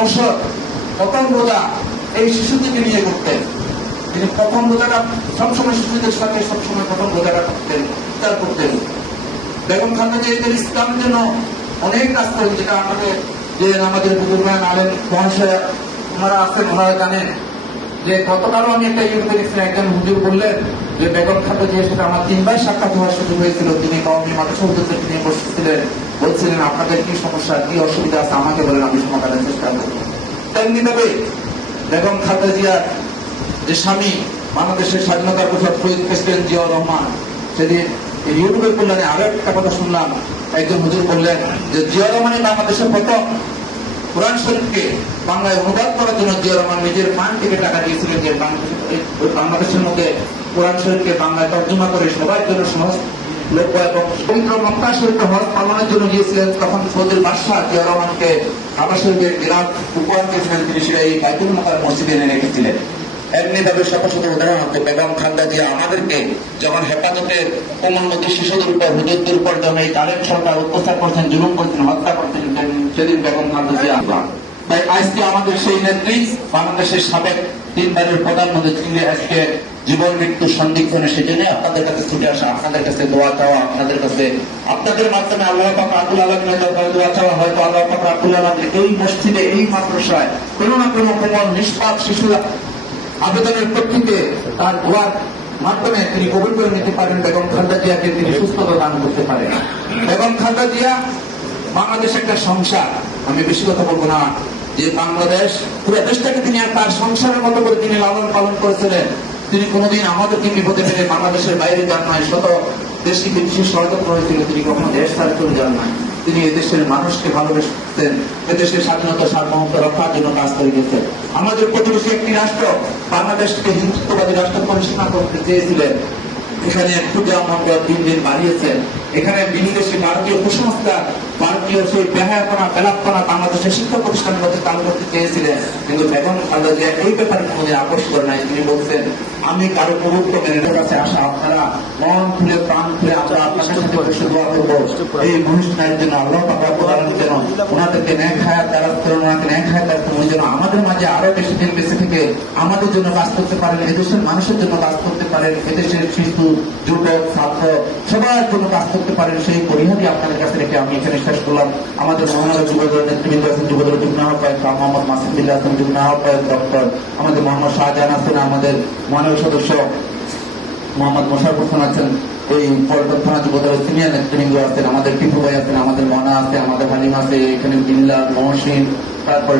বছর প্রথম রোজা এই শিশুটিকে নিয়ে করতেন। তিনি প্রথম রোজাটা সবসময় শিশুদের সঙ্গে সবসময় প্রথম রোজাটা করতেন ইফতার করতেন। বেগম খালেদা জিয়া এদের ইসলামের জন্য অনেক কাজ করেন যেটা আমাদের যে আমাদের বুজুর্গান আলেন মহাশয়, ওনারা আছেন, ওনারা জানেন যে গতকালও আমি একটা ইউটিউবে দেখছিলাম, একজন হুজুর বললেন যে বেগম খালেদা যে সেটা আমার তিনবার সাক্ষাৎ হওয়ার সুযোগ হয়েছিল। তিনি কওমি মাদ্রাসা হুজুরদের নিয়ে বসেছিলেন। বলছিলেন, আপনাদের কি সমস্যা, কি অসুবিধা আছে? আমাকে বলেন, আমি সমাধানের চেষ্টা করব। তেমনি ভাবে বেগম খালেদা জিয়ার যে স্বামী, বাংলাদেশের স্বাধীনতার কথা শহীদ প্রেসিডেন্ট জিয়াউর রহমান সেদিন ইউটিউবের কল্যাণে আরও একটা কথা শুনলাম। একজন হুজুর বললেন যে, জিয়াউর রহমানই বাংলাদেশের প্রথম কোরআন শরীফকে বাংলায় অনুবাদ করার জন্য জিয়া রহমান নিজের ফান্ড থেকে টাকা দিয়েছিলেন যে বাংলাদেশের মধ্যে কোরআন শরীফকে বাংলায় তর্জমা করে সবার জন্য সহজ এবং পবিত্র মক্কা শরীফে হজ পালনের জন্য গিয়েছিলেন, তখন সৌদির বাদশাহ জিয়া রহমানকে কাবা বিরাট উপহার দিয়েছিলেন। তিনি সেটা এই বাইতুল মাকার মসজিদে এনে রেখেছিলেন। এমনি ভাবে শত উদাহরণ হতো বেগম খালদা জিয়া আমাদেরকে যখন হেফাজতের কোমলমতি শিশুদের উপর, হুজুরদের উপর যখন এই তালেম সরকার অত্যাচার করছেন, জুলুম করছেন, হত্যা করছেন, সেদিন বেগম খালদা জিয়া তাই আজকে আমাদের সেই নেত্রী বাংলাদেশের সাবেক তিনবারের প্রধানমন্ত্রী তিনি আজকে জীবন মৃত্যু সন্দিগ্ধনে সেজন্য আপনাদের কাছে ছুটে আসা, আপনাদের কাছে দোয়া চাওয়া, আপনাদের কাছে, আপনাদের মাধ্যমে আল্লাহ পাক আব্দুল আলমের দরবারে দোয়া চাওয়া, হয়তো আল্লাহ পাক আব্দুল আলম এই মসজিদে, এই মাদ্রাসায় কোনো না কোনো কোমল নিষ্পাপ শিশুরা আবেদনের প্রেক্ষিতে তার দোয়ার মাধ্যমে তিনি কবুল করে নিতে পারেন, বেগম খালদা জিয়াকে তিনি সুস্থতা দান করতে পারেন। বেগম খালদা জিয়া, বাংলাদেশ একটা সংসার। আমি বেশি কথা বলব না। যে বাংলাদেশ পুরো দেশটাকে তিনি আর তার সংসারের মতো করে তিনি লালন পালন করেছিলেন, তিনি কোনোদিন আমাদেরকে বিপদে ফেলে বাংলাদেশের বাইরে যান নাই, শত দেশকে বিদেশি ষড়যন্ত্র হয়েছিল তিনি কখনো দেশ ছাড়া চলে যান নাই। তিনি এদেশের মানুষকে ভালোবেসেছেন, এদেশের স্বাধীনতা, সার্বভৌমত্ব রক্ষার জন্য কাজ করে গেছেন। আমাদের প্রতিবেশী একটি রাষ্ট্র, বাংলাদেশকে হিন্দুত্ববাদী রাষ্ট্র পরিচালনা করতে চেয়েছিলেন। এখানে পূজা মন্ডল দিন দিন বাড়িয়েছেন। এখানে বিদেশি ভারতীয় কুসংস্কার ভারতীয় সেই বেহায়াপনা বেলাপনা বাংলাদেশের শিক্ষা প্রতিষ্ঠানের মধ্যে চালু করতে চেয়েছিলেন। কিন্তু বেগম খালেদা জিয়া এই ব্যাপারে কোনোদিন আপোষ করে নাই। তিনি বলছেন আমি কারও প্রভুত্ব মেনে কাছে আসা আপনারা মন খুলে প্রাণ খুলে আমরা আপনাদের সাথে দোয়া করব। এই মহিষনায়ের জন্য আল্লাহ পাক আলামিন যেন ওনাদেরকে ন্যায় খায়াত দ্বারা করে ওনাকে ন্যায় খায়াত দ্বারা উনি যেন আমাদের মাঝে আরও বেশি দিন বেঁচে থেকে আমাদের জন্য কাজ করতে পারেন এদেশের মানুষের জন্য কাজ করতে পারেন। এদেশের শিশু যুবক সবার জন্য কাজ করতে পারেন, সেই পরিহারই আপনাদের কাছে রেখে আমি এখানে শেষ করলাম। আমাদের মহানগর যুবদল নেতৃবৃন্দ আছেন যুবদল যুগ্ম আহ্বায়ক মোহাম্মদ মাসিদুল্লাহ আছেন যুগ্ম আহ্বায়ক ডক্টর আমাদের মোহাম্মদ শাহজাহান আছেন, আমাদের মহানগর সদস্য মোহাম্মদ মোশারফ হোসেন আছেন, এই পল্টন থানা যুবদলের সিনিয়র নেতৃবৃন্দ আছেন, আমাদের টিপু ভাই আছেন, আমাদের মনা আছে, আমাদের হালিম আছে, এখানে বিল্লা মহসিন, তারপর